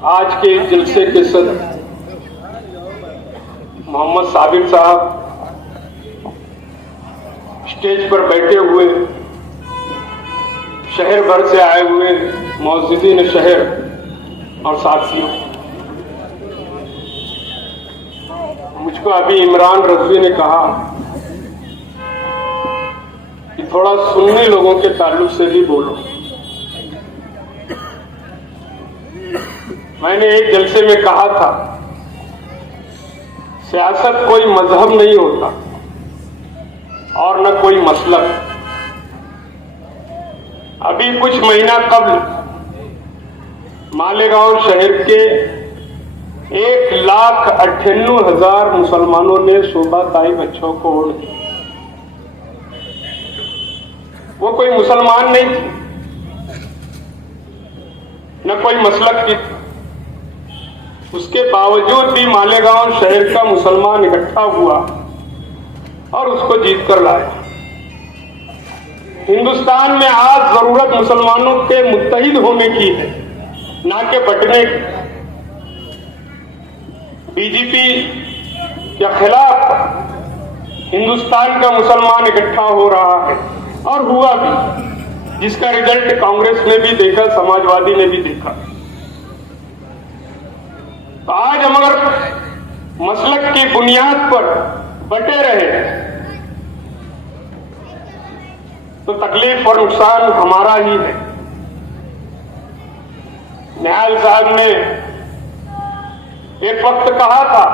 आज के जलसे के सदर मोहम्मद साबिर साहब, स्टेज पर बैठे हुए शहर भर से आए हुए मौजूदीन शहर और साथियों, मुझको अभी इमरान रज़वी ने कहा कि थोड़ा सुन्नी लोगों के ताल्लुक से भी बोलो। मैंने एक जलसे में कहा था, सियासत कोई मजहब नहीं होता और न कोई मसलक। अभी कुछ महीना कबल मालेगांव शहर के 1,98,000 मुसलमानों ने शोभा ताई बच्चों को ओढ़ दिया। वो कोई मुसलमान नहीं थी, न कोई मसलक की थी। उसके बावजूद भी मालेगांव शहर का मुसलमान इकट्ठा हुआ और उसको जीत कर लाया। हिंदुस्तान में आज जरूरत मुसलमानों के मुत्तहिद होने की है, ना कि बंटने की। बीजेपी के खिलाफ हिंदुस्तान का मुसलमान इकट्ठा हो रहा है और हुआ भी, जिसका रिजल्ट कांग्रेस ने भी देखा, समाजवादी ने भी देखा। तो आज हम अगर मसलक की बुनियाद पर बटे रहे तो तकलीफ और नुकसान हमारा ही है। निहाल साहब ने एक वक्त कहा था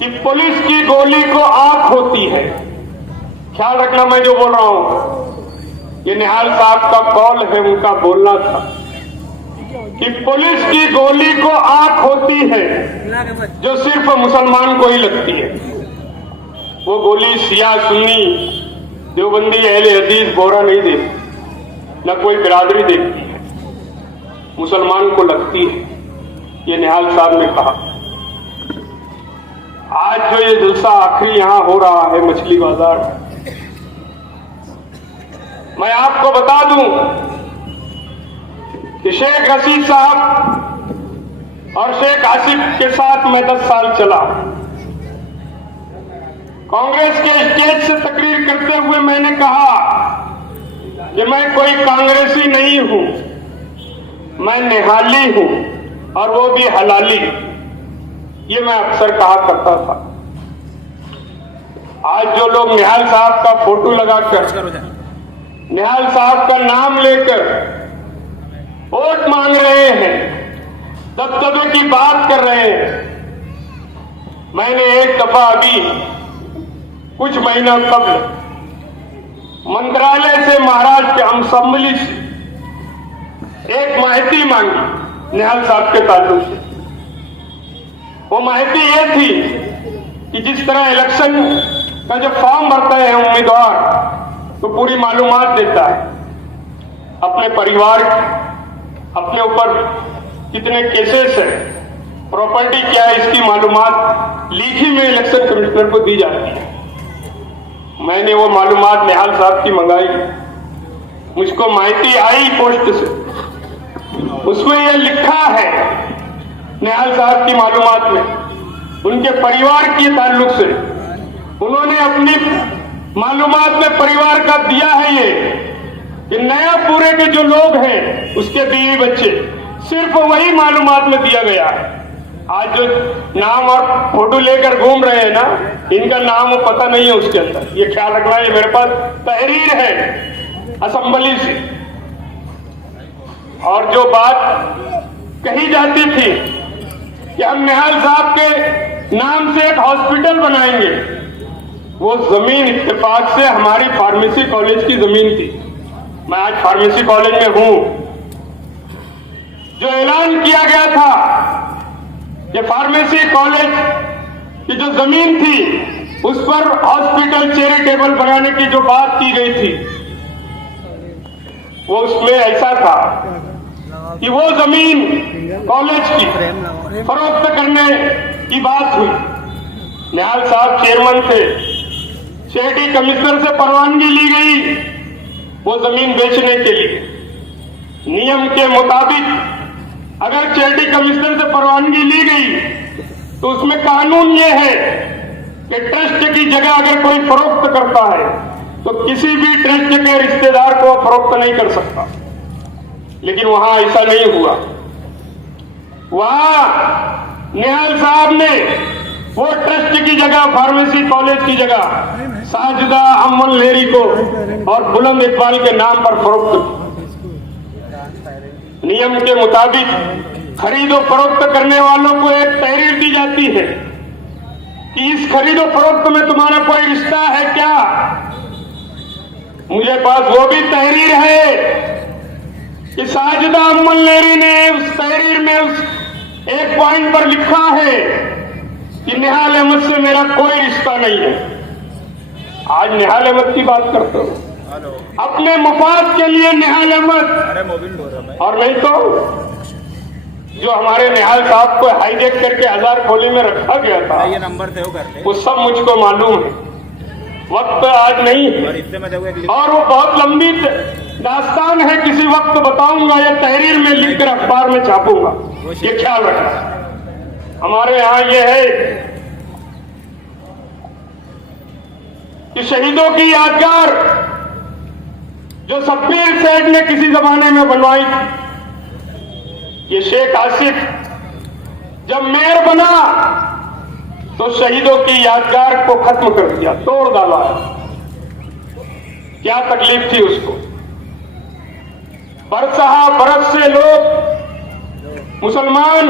कि पुलिस की गोली को आंख होती है। ख्याल रखना, मैं जो बोल रहा हूं ये निहाल साहब का कॉल है, उनका बोलना था कि पुलिस की गोली को आंख होती है जो सिर्फ मुसलमान को ही लगती है। वो गोली शिया, सुन्नी, देवबंदी, अहले हदीस, बोरा नहीं देखती, न कोई बिरादरी देखती है, मुसलमान को लगती है। ये निहाल साहब ने कहा। आज जो ये जलसा आखिरी यहां हो रहा है मछली बाजार में, मैं आपको बता दूं कि शेख रशीद साहब और शेख आसिफ के साथ मैं 10 साल चला। कांग्रेस के स्टेज से तकरीर करते हुए मैंने कहा कि मैं कोई कांग्रेसी नहीं हूं, मैं निहाली हूं, और वो भी हलाली। ये मैं अक्सर कहा करता था। आज जो लोग निहाल साहब का फोटो लगाकर, निहाल साहब का नाम लेकर वोट मांग रहे हैं, दबदबे की बात कर रहे हैं, मैंने एक दफा अभी कुछ महीना कबल मंत्रालय से, महाराष्ट्र के असेंबली से एक माहिती मांगी निहाल साहब के ताल्लुक से। वो माहिती ये थी कि जिस तरह इलेक्शन का जो फॉर्म भरता है उम्मीदवार, तो पूरी मालूमात देता है अपने परिवार की, अपने ऊपर कितने केसेस है, प्रॉपर्टी क्या है, इसकी मालूमात लिखी में इलेक्शन कमिश्नर को दी जाती है। मैंने वो मालूमात निहाल साहब की मंगाई, मुझको माहिती आई पोस्ट से, उसमें यह लिखा है निहाल साहब की मालूमात में, उनके परिवार के ताल्लुक से उन्होंने अपनी मालूमात में परिवार का दिया है ये नया पूरे के जो लोग हैं उसके बीवी बच्चे, सिर्फ वही मालूमात में दिया गया है। आज जो नाम और फोटो लेकर घूम रहे हैं ना, इनका नाम पता नहीं है उसके अंदर। ये ख्याल रखना, ये मेरे पास तहरीर है असेंबली से। और जो बात कही जाती थी कि हम निहाल साहब के नाम से एक हॉस्पिटल बनाएंगे, वो जमीन इत्तेफाक से हमारी फार्मेसी कॉलेज की जमीन थी। मैं आज फार्मेसी कॉलेज में हूं। जो ऐलान किया गया था कि फार्मेसी कॉलेज की जो जमीन थी उस पर हॉस्पिटल चैरिटेबल बनाने की जो बात की गई थी, वो उसमें ऐसा था कि वो जमीन कॉलेज की फरोख्त करने की बात हुई। निहाल साहब चेयरमैन थे, सिटी कमिश्नर से परवानगी ली गई वो जमीन बेचने के लिए। नियम के मुताबिक अगर चैरिटी कमिश्नर से परवानगी ली गई तो उसमें कानून ये है कि ट्रस्ट की जगह अगर कोई फरोख्त करता है तो किसी भी ट्रस्ट के रिश्तेदार को फरोख्त नहीं कर सकता। लेकिन वहां ऐसा नहीं हुआ। वहां निहाल साहब ने वो ट्रस्ट की जगह, फार्मेसी कॉलेज की जगह साजिदा अमन लेरी को और बुलंद इकबाल के नाम पर फरोख्त। नियम के मुताबिक खरीदो फरोख्त करने वालों को एक तहरीर दी जाती है कि इस खरीदो फरोख्त में तुम्हारा कोई रिश्ता है क्या। मुझे पास वो भी तहरीर है कि साजिदा अमन लेरी ने उस तहरीर में उस एक पॉइंट पर लिखा है कि निहाल अहमद से मेरा कोई रिश्ता नहीं है। आज निहाल अहमद की बात करते हो, अपने मफाद के लिए निहाल अहमद, और नहीं तो जो हमारे निहाल साहब को हाईजैक करके हजार खोली में रखा गया था, ये नंबर थे वो सब मुझको मालूम है। वक्त आज नहीं और वो बहुत लंबी दास्तान है, किसी वक्त बताऊंगा या तहरीर में लिखकर अखबार में छापूंगा, ये ख्याल रखना। हमारे यहाँ ये है कि शहीदों की यादगार जो शब्बीर सेठ ने किसी जमाने में बनवाई थी, ये शेख आसिफ जब मेयर बना तो शहीदों की यादगार को खत्म कर दिया, तोड़ डाला। क्या तकलीफ थी उसको। बरसहा बरस से लोग मुसलमान,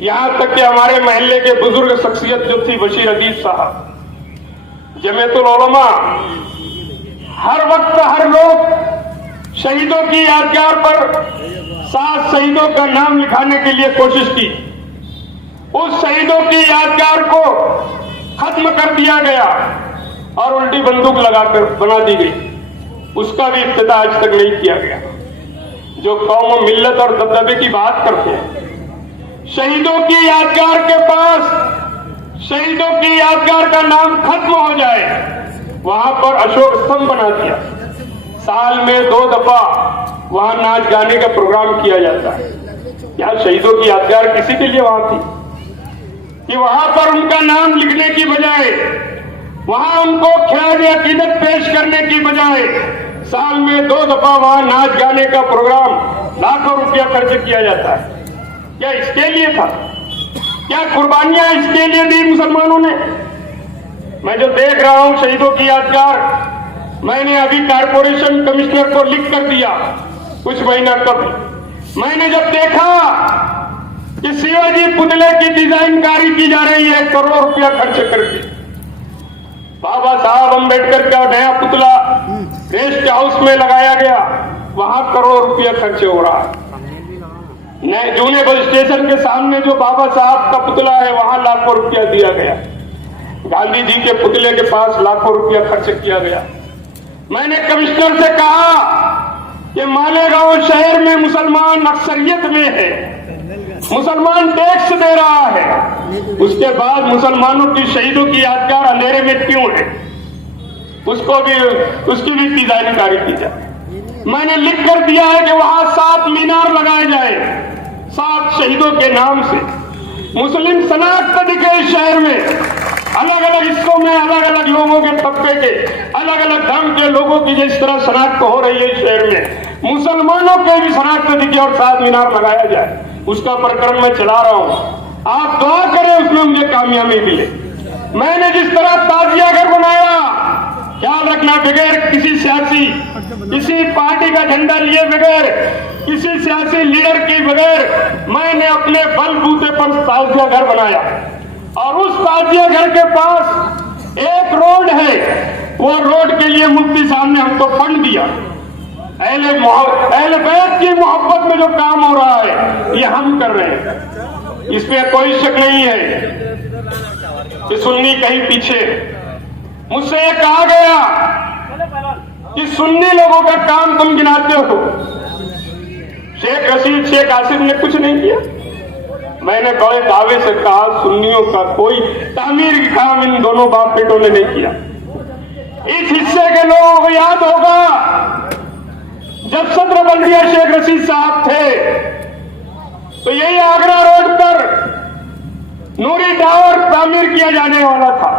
यहां तक कि हमारे महल्ले के बुजुर्ग शख्सियत जो थी बशीर अदीब साहब, जमीयतुल उलमा, हर वक्त हर लोग शहीदों की यादगार पर 7 शहीदों का नाम लिखाने के लिए कोशिश की। उस शहीदों की यादगार को खत्म कर दिया गया और उल्टी बंदूक लगाकर बना दी गई। उसका भी इब्तिदा आज तक नहीं किया गया। जो कौम मिल्लत और दबदबे की बात करते हैं, शहीदों की यादगार के पास शहीदों की यादगार का नाम खत्म हो जाए, वहां पर अशोक स्तंभ बना दिया। साल में 2 दफा वहां नाच गाने का प्रोग्राम किया जाता है। क्या शहीदों की यादगार किसी के लिए वहां थी कि वहां पर उनका नाम लिखने की बजाय, वहां उनको ख्याल अकीदत पेश करने की बजाय साल में 2 दफा वहां नाच गाने का प्रोग्राम लाखों रुपया खर्च किया जाता है? क्या इसके लिए था? क्या कुर्बानियां इसके लिए दी मुसलमानों ने? मैं जो देख रहा हूं शहीदों की यादगार, मैंने अभी कारपोरेशन कमिश्नर को लिख कर दिया कुछ महीना कब। मैंने जब देखा कि शिवाजी पुतले की डिजाइनकारी की जा रही है 1 करोड़ रुपया खर्च करके, बाबा साहब अम्बेडकर का नया पुतला रेस्ट हाउस में लगाया गया, वहां करोड़ रुपया खर्च हो रहा है। नए जूने बस स्टेशन के सामने जो बाबा साहब का पुतला है वहां लाखों रुपया दिया गया। गांधी जी के पुतले के पास लाखों रुपया खर्च किया गया। मैंने कमिश्नर से कहा कि मालेगांव शहर में मुसलमान अक्सरियत में है, मुसलमान टैक्स दे रहा है, उसके बाद मुसलमानों की शहीदों की यादगार अंधेरे में क्यों है? उसकी भी डिजाइनकारी की जाए। मैंने लिख कर दिया है कि वहां 7 मीनार लगाए जाए 7 शहीदों के नाम से। मुस्लिम शनाख्त दिखे इस शहर में, अलग अलग हिस्सों में अलग अलग लोगों के तबके के, अलग अलग धर्म के लोगों की जिस तरह शनाख्त हो रही है इस शहर में, मुसलमानों के भी शनाख्त दिखे और 7 मीनार लगाया जाए। उसका प्रकरण मैं चला रहा हूं, आप दुआ करें उसमें मुझे कामयाबी मिले। मैंने जिस तरह ताजिया घर बनाया, ख्याल रखना, बगैर किसी पार्टी का झंडा लिए, बगैर किसी सियासी लीडर के बगैर मैंने अपने बलबूते पर ताजिया घर बनाया। और उस ताजिया घर के पास एक रोड है, वो रोड के लिए मुफ्ती साहब ने हमको फंड दिया। अहले बैत की मोहब्बत में जो काम हो रहा है ये हम कर रहे हैं, इसमें कोई शक नहीं है कि सुन्नी कहीं पीछे। मुझसे ये कहा गया कि सुन्नी लोगों का काम तुम गिनाते हो, शेख रशीद शेख आसिफ ने कुछ नहीं किया। मैंने बड़े दावे से कहा सुन्नियों का कोई तामीर की काम इन दोनों बाप बेटों ने नहीं किया। इस हिस्से के लोगों को याद होगा जब सदर बल्दिया शेख रशीद साहब थे तो यही आगरा रोड पर नूरी टावर तामीर किया जाने वाला था।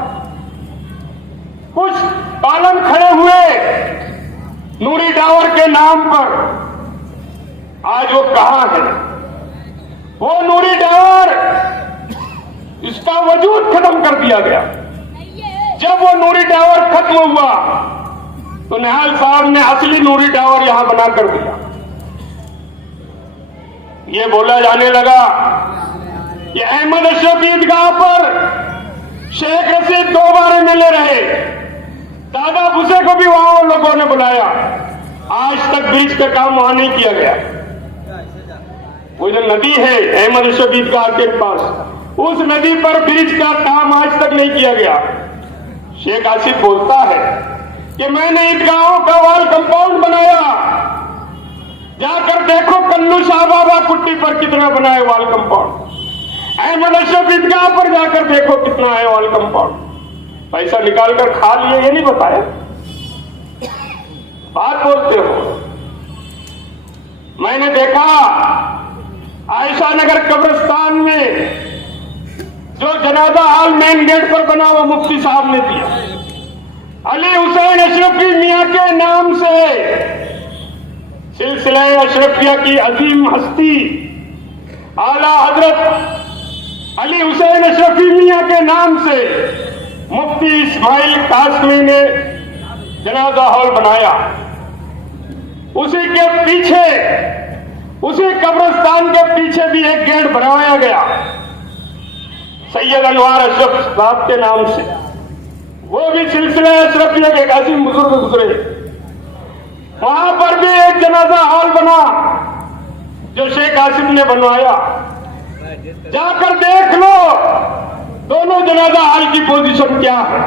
कुछ कॉलम खड़े हुए नूरी टावर के नाम पर, आज वो कहां है? वो नूरी टावर, इसका वजूद खत्म कर दिया गया। जब वो नूरी टावर खत्म हुआ तो निहाल साहब ने असली नूरी टावर यहां बना कर दिया। ये बोला जाने लगा कि अहमद अशरफ ईदगाह पर शेख रशीद 2 बार मिले रहे, दादा भुसे को भी वहां लोगों ने बुलाया। आज तक ब्रिज का काम वहां नहीं किया गया। वो जो नदी है अहमद अशरफ ईदगाह के पास, उस नदी पर ब्रिज का काम आज तक नहीं किया गया। शेख आसिफ बोलता है कि मैंने ईदगाहों का वॉल कंपाउंड बनाया, जाकर देखो कल्लू शाह बाबा कुट्टी पर कितना बना है वॉल कंपाउंड, अहमद अशरफ ईदगाह पर जाकर देखो कितना है वॉल कंपाउंड। पैसा निकाल कर खा लिए ये नहीं बताया, बात बोलते हो। मैंने देखा आयशा नगर कब्रिस्तान में जो जनाजा हॉल मेन गेट पर बना हुआ मुफ्ती साहब ने दिया। अली हुसैन अशरफी मियां के नाम से सिलसिला अशरफिया की अजीम हस्ती आला हजरत अली हुसैन अशरफी मियां के नाम से मुफ्ती इस्माइल कासमी ने जनाजा हॉल बनाया। उसी के पीछे, उसी कब्रिस्तान के पीछे भी एक गेट बनवाया गया सैयद अनवार अशरफ साहब के नाम से। वो भी सिलसिला अशरफिया के कासिम बुजुर्ग गुजरे। वहां पर भी एक जनाजा हॉल बना जो शेख आसिफ ने बनवाया। जाकर देख लो दोनों जनाजा हॉल की पोजीशन क्या है।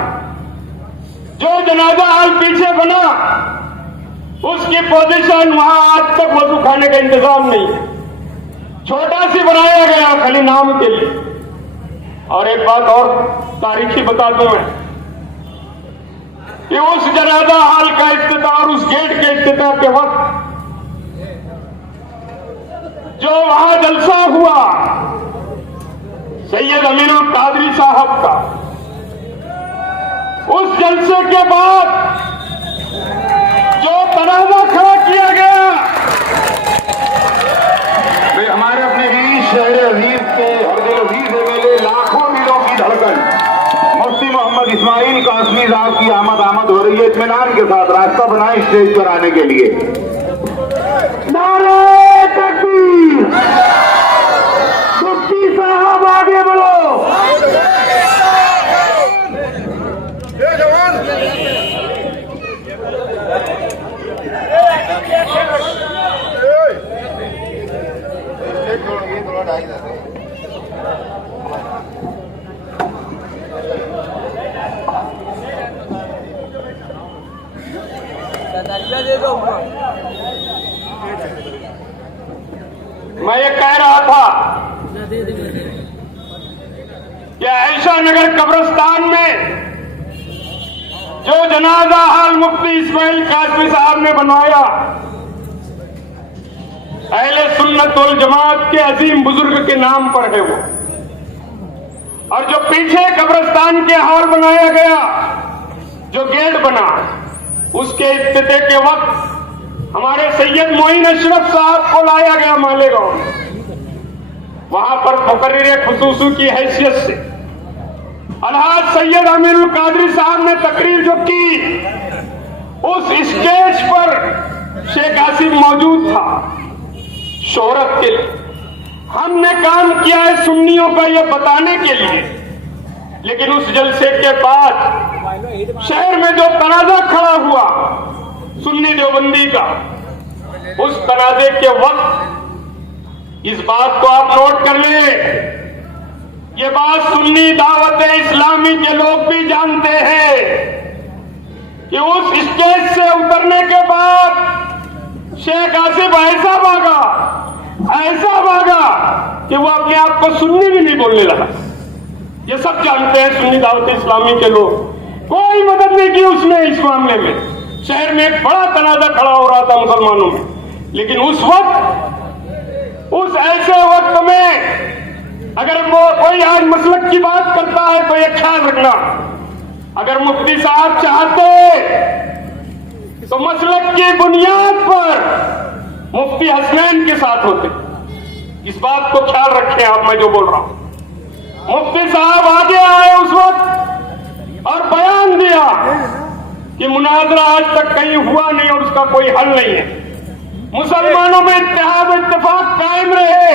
जो जनाजा हॉल पीछे बना उसकी पोजीशन वहां आज तक वजू खाने का इंतजाम नहीं है, छोटा सी बनाया गया खाली नाम के लिए। और एक बात और तारीखी बता दूं मैं कि उस जनाजा हॉल का इफ्तिताह और उस गेट के इफ्तिताह के वक्त जो वहां जलसा हुआ सैयद अमीरुल कादरी साहब का, उस जलसे के बाद जो तनाजा खड़ा किया गया, वे हमारे अपने वीर शहर अजीज के हरदिल अजीज मेले लाखों वीरों की धड़कन मुफ्ती मोहम्मद इस्माइल कासमी साहब की आमद हो रही है। इत्मीनान के साथ रास्ता बनाए स्टेज पर आने के लिए। नारे तकबीर, मुफ्ती साहब आगे बढ़ो। मैं ये कह रहा था कि आयशा नगर कब्रिस्तान में जो जनाजा हॉल मुफ्ती इस्माइल कासमी साहब ने बनवाया, अहले सुन्नत वल जमात के अजीम बुजुर्ग के नाम पर है वो। और जो पीछे कब्रिस्तान के हॉल बनाया गया, जो गेट बना, उसके इफ्तिताह के वक्त हमारे सैयद मोइन अशरफ साहब को लाया गया मालेगांव में। वहां पर मुकर्रिर खुसूसी की हैसियत से अलहाज सैयद अमीरुल कादरी साहब ने तकरीर जो की, उस स्टेज पर शेख आसिफ मौजूद था शोहरत के लिए। हमने काम किया है सुन्नियों का यह बताने के लिए, लेकिन उस जलसे के बाद शहर में जो तनाजा खड़ा हुआ सुन्नी देवबंदी का, उस तनाजे के वक्त इस बात को आप नोट कर ले, ये बात सुन्नी दावत इस्लामी के लोग भी जानते हैं कि उस स्टेज से उतरने के बाद शेख आसिफ ऐसा भागा कि वो अपने आप को सुन्नी भी नहीं बोलने लगा। ये सब जानते हैं सुन्नी दावत इस्लामी के लोग। कोई मदद नहीं की उसने इस मामले में। शहर में एक बड़ा तनाजा खड़ा हो रहा था मुसलमानों में, लेकिन उस वक्त उस ऐसे वक्त में अगर वो कोई आज मसलक की बात करता है तो ये ख्याल रखना, अगर मुफ्ती साहब चाहते तो मसलक की बुनियाद पर मुफ्ती हसनैन के साथ होते। इस बात को ख्याल रखें आप, मैं जो बोल रहा हूं। मुफ्ती साहब आगे आए उस वक्त और बयान दिया कि मुनाजरा आज तक कहीं हुआ नहीं और उसका कोई हल नहीं है, मुसलमानों में इत्तेहाद इत्तेफाक कायम रहे,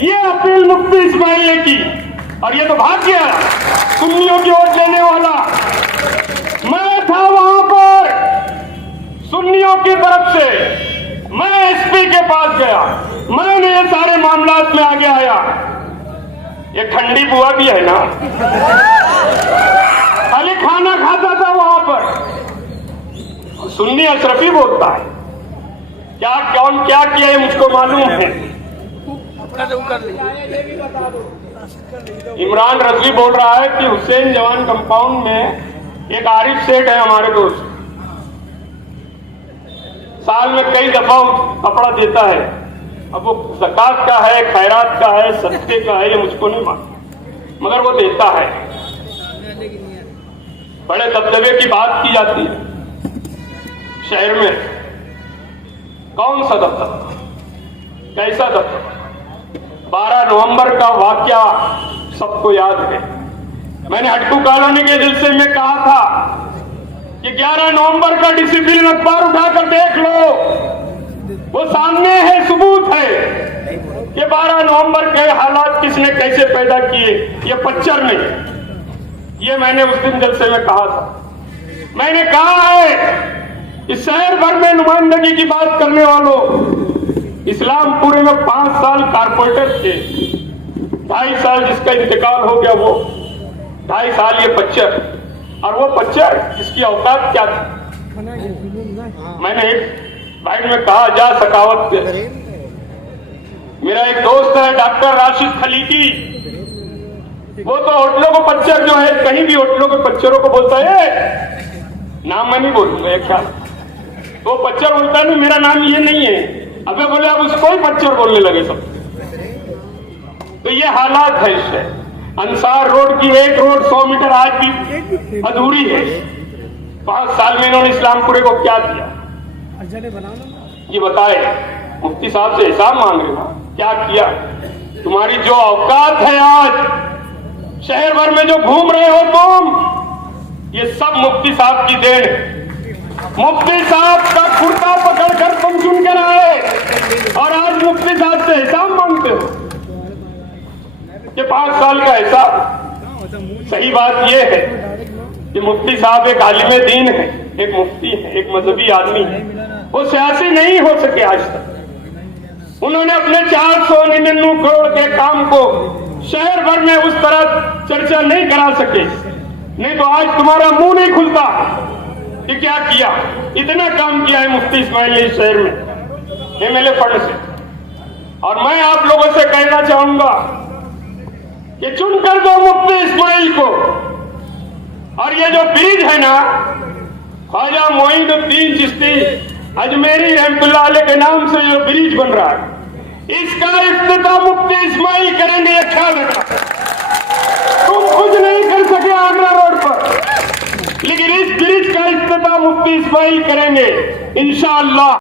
ये अपील मुफ्ती इस्माइल ने की। और ये तो भाग गया सुन्नियों की वोट लेने वाला। मैं था वहां पर सुन्नियों की तरफ से, मैं एसपी के पास गया, मैंने ये सारे मामलात में आगे आया। ये ठंडी बुआ भी है ना, खाली खाना खाता था वहां पर। सुन्नी अशरफी बोलता है, क्या कौन क्या किया है मुझको मालूम है। इमरान रजवी बोल रहा है कि हुसैन जवान कंपाउंड में एक आरिफ सेठ है हमारे दोस्त, साल में कई दफा कपड़ा देता है। अब वो ज़कात का है, खैरात का है, सदके का है, ये मुझको नहीं मालूम, मगर वो देता है। बड़े दबदबे की बात की जाती है शहर में। कौन सा दबदबा, कैसा दबदबा? 12 नवंबर का वाकया सबको याद है। मैंने हट्टू कॉलोनी के जलसे में कहा था कि 11 नवंबर का डिसिप्लिन अखबार उठाकर देख लो, वो सामने है, सबूत है कि 12 नवंबर के हालात किसने कैसे पैदा किए, ये पच्चर नहीं। ये मैंने उस दिन जलसे में कहा था। मैंने कहा है कि शहर भर में नुमाइंदगी की बात करने वालों, इस्लामपुरे में 5 साल कारपोरेटर थे, 2.5 साल जिसका इंतकाल हो गया वो, 2.5 साल ये पच्चर, और वो पच्चर इसकी औकात क्या थी। मैंने एक बाइट में कहा, जा सकावत के। मेरा एक दोस्त है डॉक्टर राशिद खलीकी, वो तो होटलों को पच्चर जो है, कहीं भी होटलों के पच्चरों को बोलता है, नाम मैं नहीं बोलूंगा एक ख्याल, तो पच्चर बोलता नहीं, मेरा नाम ये नहीं है। अबे बोले अब उसको ही पच्चर बोलने लगे सब। तो ये हालात है इससे। अंसार रोड की एक रोड 100 मीटर आज भी अधूरी है। 5 साल में इन्होंने इस्लामपुरे को क्या किया ये बताए। मुफ्ती साहब से हिसाब मांग रहे हो, क्या किया? तुम्हारी जो औकात है आज शहर भर में जो घूम रहे हो तुम, ये सब मुफ्ती साहब की देन है। मुफ्ती साहब का कुर्ता पकड़कर तुम चुन कर आए और आज मुफ्ती साहब से हिसाब मांगते हो। ये 5 साल का हिसाब। सही बात यह है कि मुफ्ती साहब एक आलिम दीन है, एक मुफ्ती है, एक मजहबी आदमी है। वो सियासी नहीं हो सके आज तक। उन्होंने अपने 499 करोड़ के काम को शहर भर में उस तरह चर्चा नहीं करा सके, नहीं तो आज तुम्हारा मुंह नहीं खुलता कि क्या किया। इतना काम किया है मुफ्ती इस्माइल ने इस शहर में एमएलए फंड से। और मैं आप लोगों से कहना चाहूंगा कि चुनकर दो मुफ्ती इस्माइल को। और ये जो ब्रिज है ना, ख्वाजा मोइनुद्दीन चिश्ती अजमेरी रहमतुल्लाह अलैह के नाम से जो ब्रिज बन रहा है, इसका इफ्तिताह मुफ्ती इस्माइल करेंगे, ये ख्याल रखना। तुम कुछ नहीं कर सके आगरा रोड पर, लेकिन इस ब्रिज का इफ्तिताह मुफ्ती इस्माइल करेंगे इंशाअल्लाह।